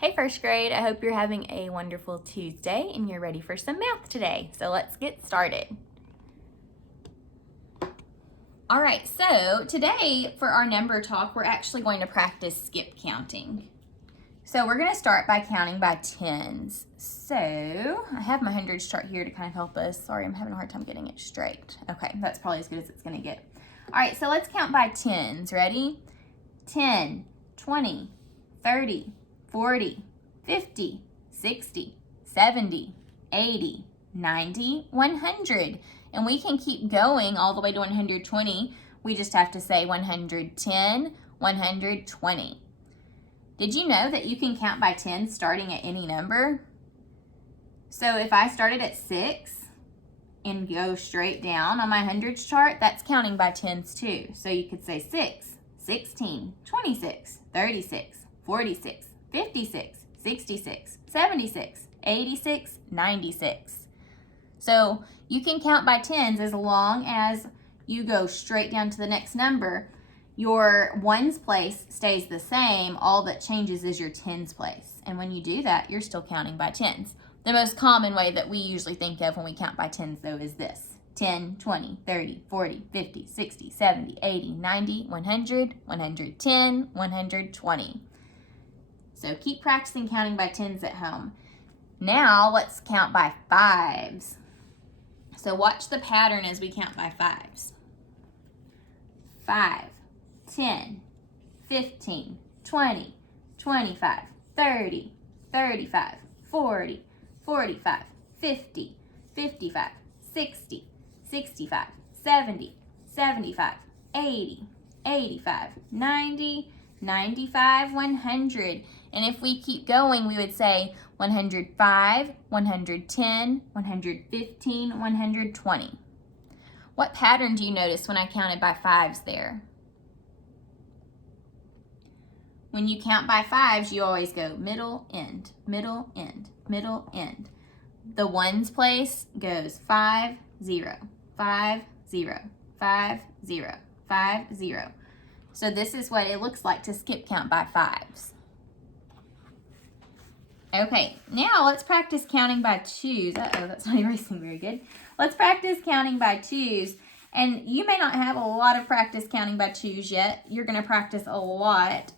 Hey first grade, I hope you're having a wonderful Tuesday and you're ready for some math today. So let's get started. All right, so today for our number talk, we're actually going to practice skip counting. So we're going to start by counting by tens. So I have my hundreds chart here to kind of help us. Sorry, I'm having a hard time getting it straight. Okay, that's probably as good as it's going to get. All right, so let's count by tens. Ready? 10, 20, 30, 40, 50, 60, 70, 80, 90, 100. And we can keep going all the way to 120. We just have to say 110, 120. Did you know that you can count by 10 starting at any number? So if I started at 6 and go straight down on my hundreds chart, that's counting by tens too. So you could say 6, 16, 26, 36, 46, 56, 66, 76, 86, 96. So you can count by tens as long as you go straight down to the next number. Your ones place stays the same. All that changes is your tens place. And when you do that, you're still counting by tens. The most common way that we usually think of when we count by tens, though, is this. 10, 20, 30, 40, 50, 60, 70, 80, 90, 100, 110, 120. So keep practicing counting by tens at home. Now let's count by fives. So watch the pattern as we count by fives. 5, 10, 15, 20, 25, 30, 35, 40, 45, 50, 55, 60, 65, 70, 75, 80, 85, 90, 95, 100. And if we keep going, we would say 105, 110, 115, 120. What pattern do you notice when I counted by fives there? When you count by fives, you always go middle, end, middle, end, middle, end. The ones place goes 5, 0, 5, 0, 5, 0, 5, 0. So this is what it looks like to skip count by fives. Okay, now let's practice counting by twos. Uh-oh, that's not erasing very good. Let's practice counting by twos. And you may not have a lot of practice counting by twos yet. You're going to practice a lot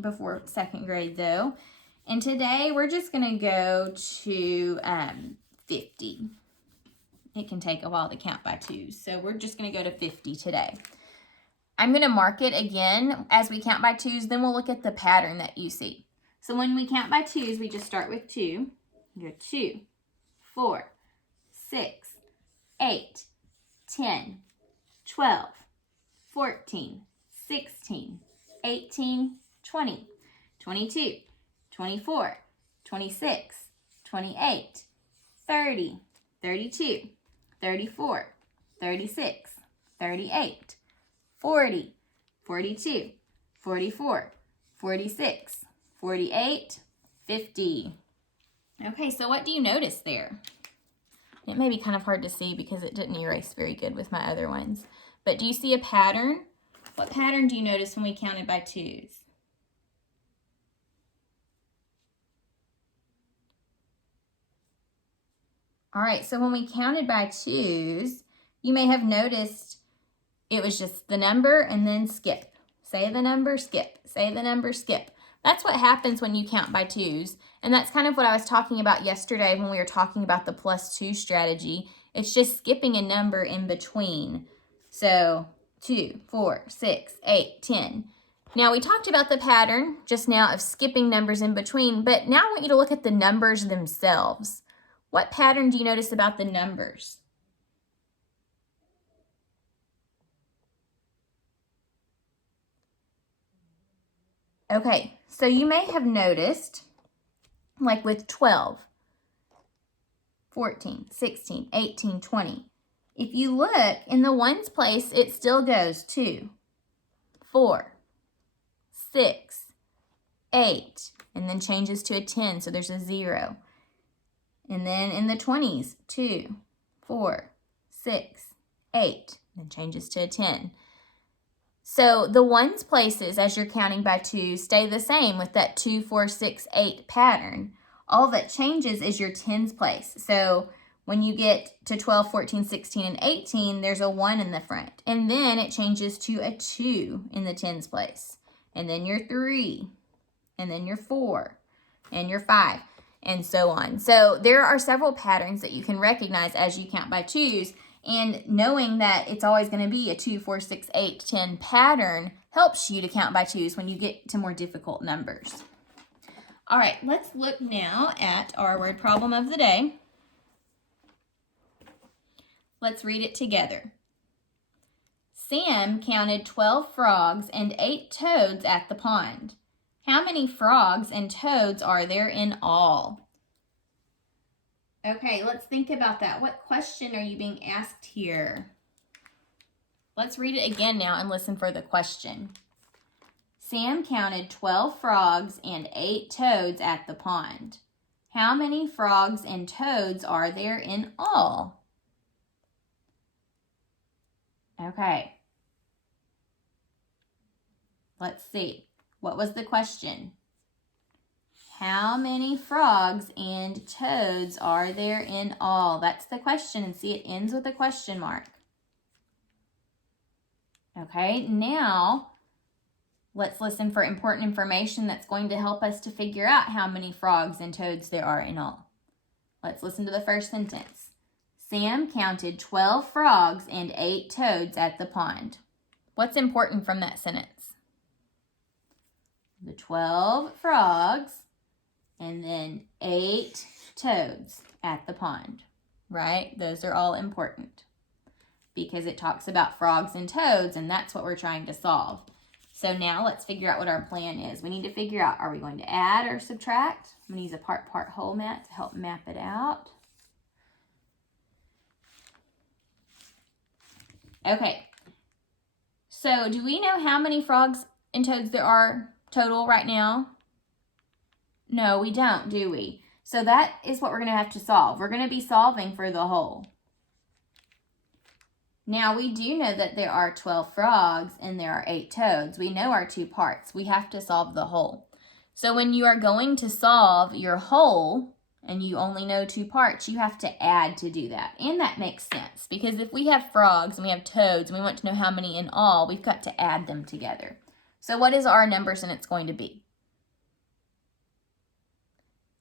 before second grade, though. And today we're just going to go to 50. It can take a while to count by twos. So we're just going to go to 50 today. I'm going to mark it again as we count by twos. Then we'll look at the pattern that you see. So when we count by twos, we just start with 2. We go 2, 4, 6, 8, 10, 12, 14, 16, 18, 20, 22, 24, 26, 28, 30, 32, 34, 36, 38, 40, 42, 44, 46, 48, 50. Okay, so what do you notice there? It may be kind of hard to see because it didn't erase very good with my other ones. But do you see a pattern? What pattern do you notice when we counted by twos? All right, so when we counted by twos, you may have noticed it was just the number and then skip. Say the number, skip. Say the number, skip. That's what happens when you count by twos. And that's kind of what I was talking about yesterday when we were talking about the +2 strategy. It's just skipping a number in between. So 2, 4, 6, 8, 10. Now we talked about the pattern just now of skipping numbers in between, but now I want you to look at the numbers themselves. What pattern do you notice about the numbers? Okay, so you may have noticed, like with 12, 14, 16, 18, 20. If you look in the ones place, it still goes 2, 4, 6, 8, and then changes to a 10, so there's a 0. And then in the 20s, 2, 4, 6, 8, then changes to a 10. So the ones places as you're counting by 2 stay the same with that 2, 4, 6, 8 pattern. All that changes is your tens place. So when you get to 12, 14, 16, and 18, there's a 1 in the front. And then it changes to a 2 in the tens place. And then your 3, and then your 4, and your 5, and so on. So there are several patterns that you can recognize as you count by 2s. And knowing that it's always going to be a 2, 4, 6, 8, 10 pattern helps you to count by 2s when you get to more difficult numbers. All right, let's look now at our word problem of the day. Let's read it together. Sam counted 12 frogs and 8 toads at the pond. How many frogs and toads are there in all? Okay, let's think about that. What question are you being asked here? Let's read it again now and listen for the question. Sam counted 12 frogs and 8 toads at the pond. How many frogs and toads are there in all? Okay. Let's see. What was the question? How many frogs and toads are there in all? That's the question, and see, it ends with a question mark. Okay, now let's listen for important information that's going to help us to figure out how many frogs and toads there are in all. Let's listen to the first sentence. Sam counted 12 frogs and 8 toads at the pond. What's important from that sentence? The 12 frogs and then 8 toads at the pond, right? Those are all important because it talks about frogs and toads, and that's what we're trying to solve. So now let's figure out what our plan is. We need to figure out, are we going to add or subtract? I'm going to use a part whole mat to help map it out. Okay, so do we know how many frogs and toads there are total right now? No, we don't, do we? So that is what we're going to have to solve. We're going to be solving for the whole. Now, we do know that there are 12 frogs and there are 8 toads. We know our 2 parts. We have to solve the whole. So when you are going to solve your whole and you only know 2 parts, you have to add to do that. And that makes sense because if we have frogs and we have toads and we want to know how many in all, we've got to add them together. So what is our number sentence going to be?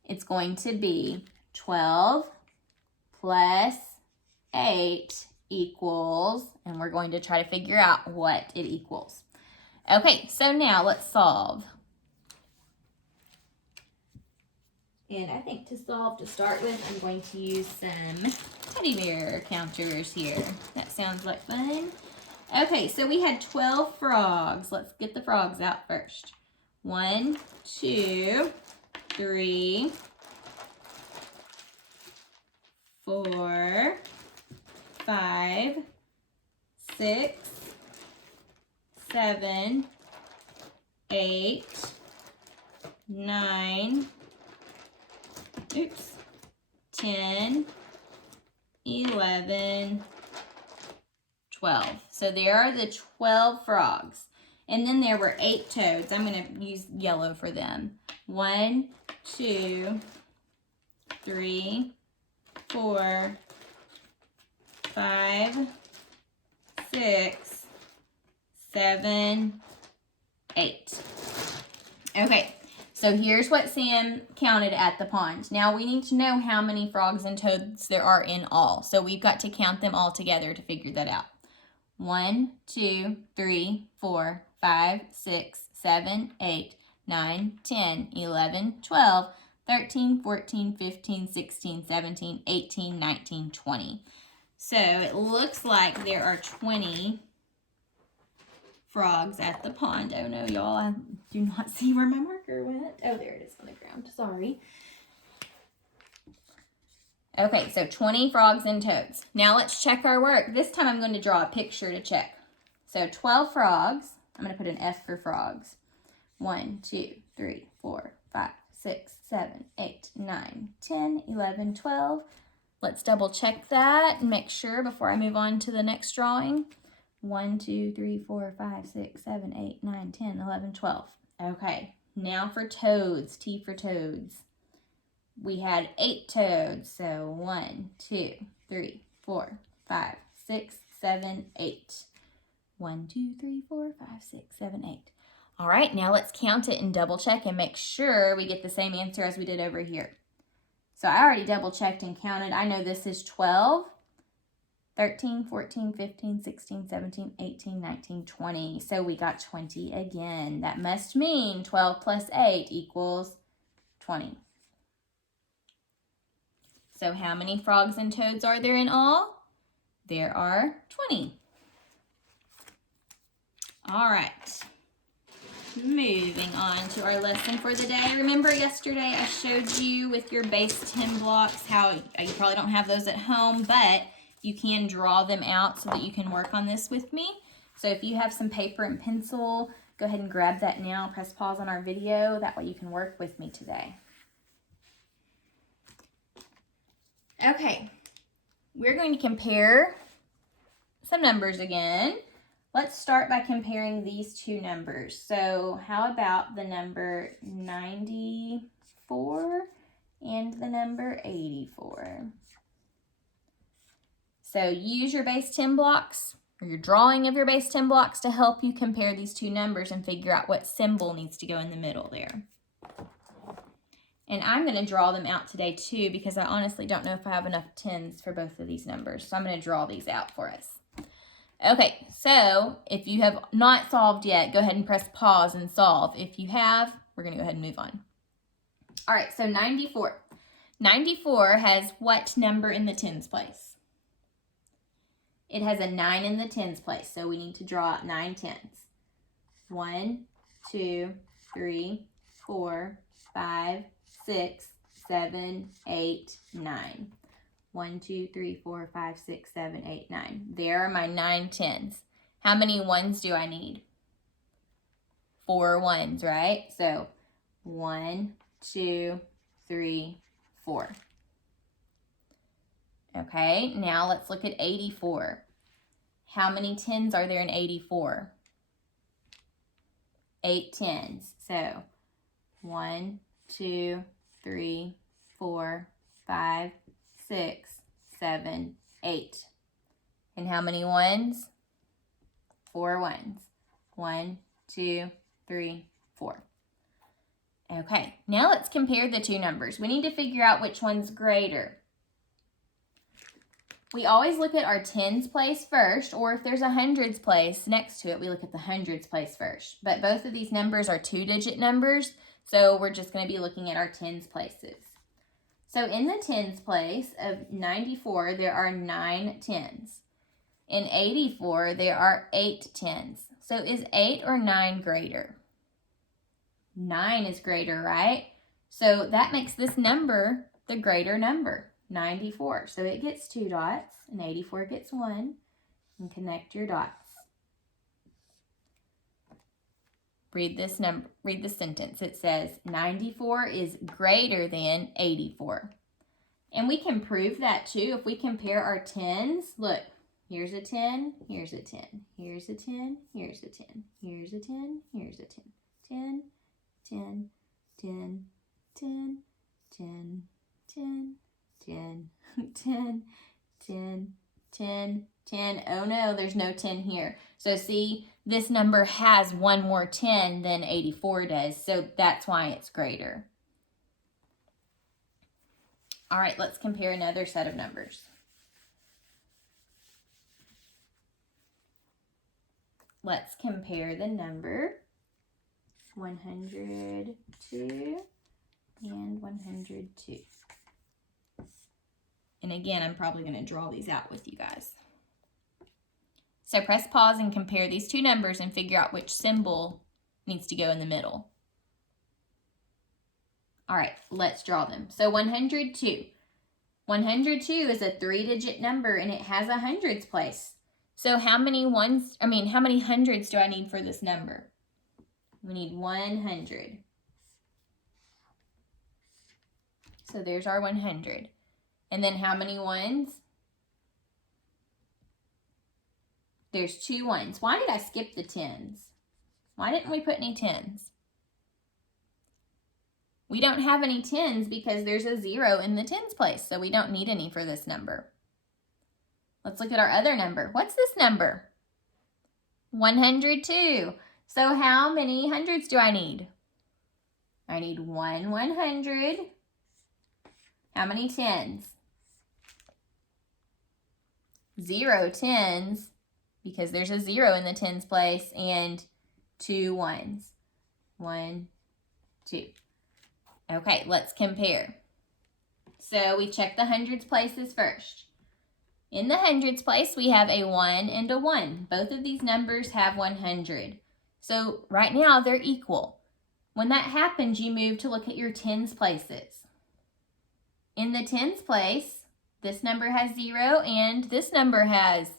It's going to be 12 plus 8 equals, and we're going to try to figure out what it equals. Okay, so now let's solve. And I think to solve to start with, I'm going to use some teddy bear counters here. That sounds like fun. Okay, so we had 12 frogs. Let's get the frogs out first. 1, 2, 3, 4, 5, 6, 7, 8, 9, 10, 11, 12. So there are the 12 frogs. And then there were 8 toads. I'm going to use yellow for them. 1, 2, 3, 4, 5, 6, 7, 8. Okay, so here's what Sam counted at the pond. Now we need to know how many frogs and toads there are in all. So we've got to count them all together to figure that out. 1, 2, 3, 4, 5, 6, 7, 8, 9, 10, 11, 12, 13, 14, 15, 16, 17, 18, 19, 20. So it looks like there are 20 frogs at the pond. Oh no, y'all, I do not see where my marker went. Oh, there it is on the ground. Sorry. Okay, so 20 frogs and toads. Now let's check our work. This time I'm going to draw a picture to check. So 12 frogs. I'm going to put an F for frogs. 1, 2, 3, 4, 5, 6, 7, 8, 9, 10, 11, 12. Let's double check that and make sure before I move on to the next drawing. 1, 2, 3, 4, 5, 6, 7, 8, 9, 10, 11, 12. Okay, now for toads, T for toads. We had 8 toads, so 1, 2, 3, 4, 5, 6, 7, 8. 1, 2, 3, 4, 5, 6, 7, 8. All right, now let's count it and double check and make sure we get the same answer as we did over here. So I already double checked and counted. I know this is 12, 13, 14, 15, 16, 17, 18, 19, 20. So we got 20 again. That must mean 12 plus 8 equals 20. So how many frogs and toads are there in all? There are 20. All right. Moving on to our lesson for the day. Remember yesterday I showed you with your base 10 blocks how you probably don't have those at home, but you can draw them out so that you can work on this with me. So if you have some paper and pencil, go ahead and grab that now. Press pause on our video. That way you can work with me today. Okay, we're going to compare some numbers again. Let's start by comparing these two numbers. So how about the number 94 and the number 84? So use your base 10 blocks or your drawing of your base 10 blocks to help you compare these two numbers and figure out what symbol needs to go in the middle there. And I'm going to draw them out today too because I honestly don't know if I have enough 10s for both of these numbers. So I'm going to draw these out for us. Okay, so if you have not solved yet, go ahead and press pause and solve. If you have, we're going to go ahead and move on. All right, so 94. 94 has what number in the tens place? It has a 9 in the tens place, so we need to draw out 9 tens. 1, 2, 3, 4, 5, 6, 7, 8, 9. 1, 2, 3, 4, 5, 6, 7, 8, 9. There are my 9 tens. How many ones do I need? 4 ones, right? So 1, 2, 3, 4. Okay, now let's look at 84. How many tens are there in 84? 8 tens. So 1, 2, 3, 4, 5, 6, 7, 8. And how many ones? 4 ones. 1, 2, 3, 4. Okay, now let's compare the two numbers. We need to figure out which one's greater. We always look at our tens place first, or if there's a hundreds place next to it, we look at the hundreds place first. But both of these numbers are 2-digit numbers, so we're just going to be looking at our tens places. So in the tens place of 94, there are 9 tens. In 84, there are 8 tens. So is 8 or 9 greater? 9 is greater, right? So that makes this number the greater number, 94. So it gets 2 dots, and 84 gets 1. And connect your dots. Read this sentence. It says 94 is greater than 84. And we can prove that too if we compare our tens. Look, here's a 10, here's a 10, here's a 10, here's a 10, here's a 10, here's a 10, 10, 10, 10, 10, 10, 10, 10, 10, 10, 10, 10. Oh no, there's no 10 here. So see, this number has one more 10 than 84 does, so that's why it's greater. All right, let's compare another set of numbers. Let's compare the number 102 and 102. And again, I'm probably going to draw these out with you guys. So press pause and compare these two numbers and figure out which symbol needs to go in the middle. All right, let's draw them. So 102. 102 is a 3-digit number and it has a hundreds place. So how many hundreds do I need for this number? We need 100. So there's our 100. And then how many ones? There's 2 ones. Why did I skip the tens? Why didn't we put any tens? We don't have any tens because there's a 0 in the tens place, so we don't need any for this number. Let's look at our other number. What's this number? 102. So how many hundreds do I need? I need 1 100. How many tens? 0 tens, because there's a 0 in the tens place, and 2 ones. 1, 2. Okay, let's compare. So we check the hundreds places first. In the hundreds place, we have a 1 and a 1. Both of these numbers have 100. So right now, they're equal. When that happens, you move to look at your tens places. In the tens place, this number has 0 and this number has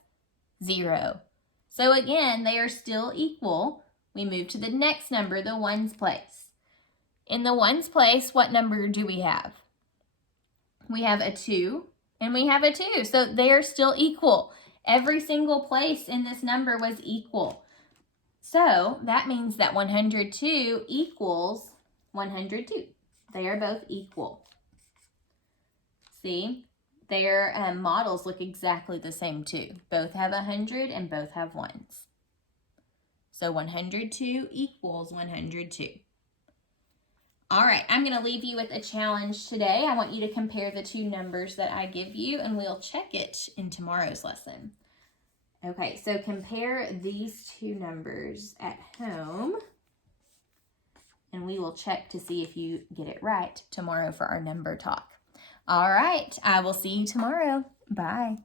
0. So again, they are still equal. We move to the next number, the ones place. In the ones place, what number do we have? We have a 2 and we have a 2. So they are still equal. Every single place in this number was equal. So that means that 102 equals 102. They are both equal. See, their models look exactly the same too. Both have 100 and both have ones. So 102 equals 102. All right, I'm going to leave you with a challenge today. I want you to compare the 2 numbers that I give you, and we'll check it in tomorrow's lesson. Okay, so compare these 2 numbers at home, and we will check to see if you get it right tomorrow for our number talk. All right, I will see you tomorrow. Bye.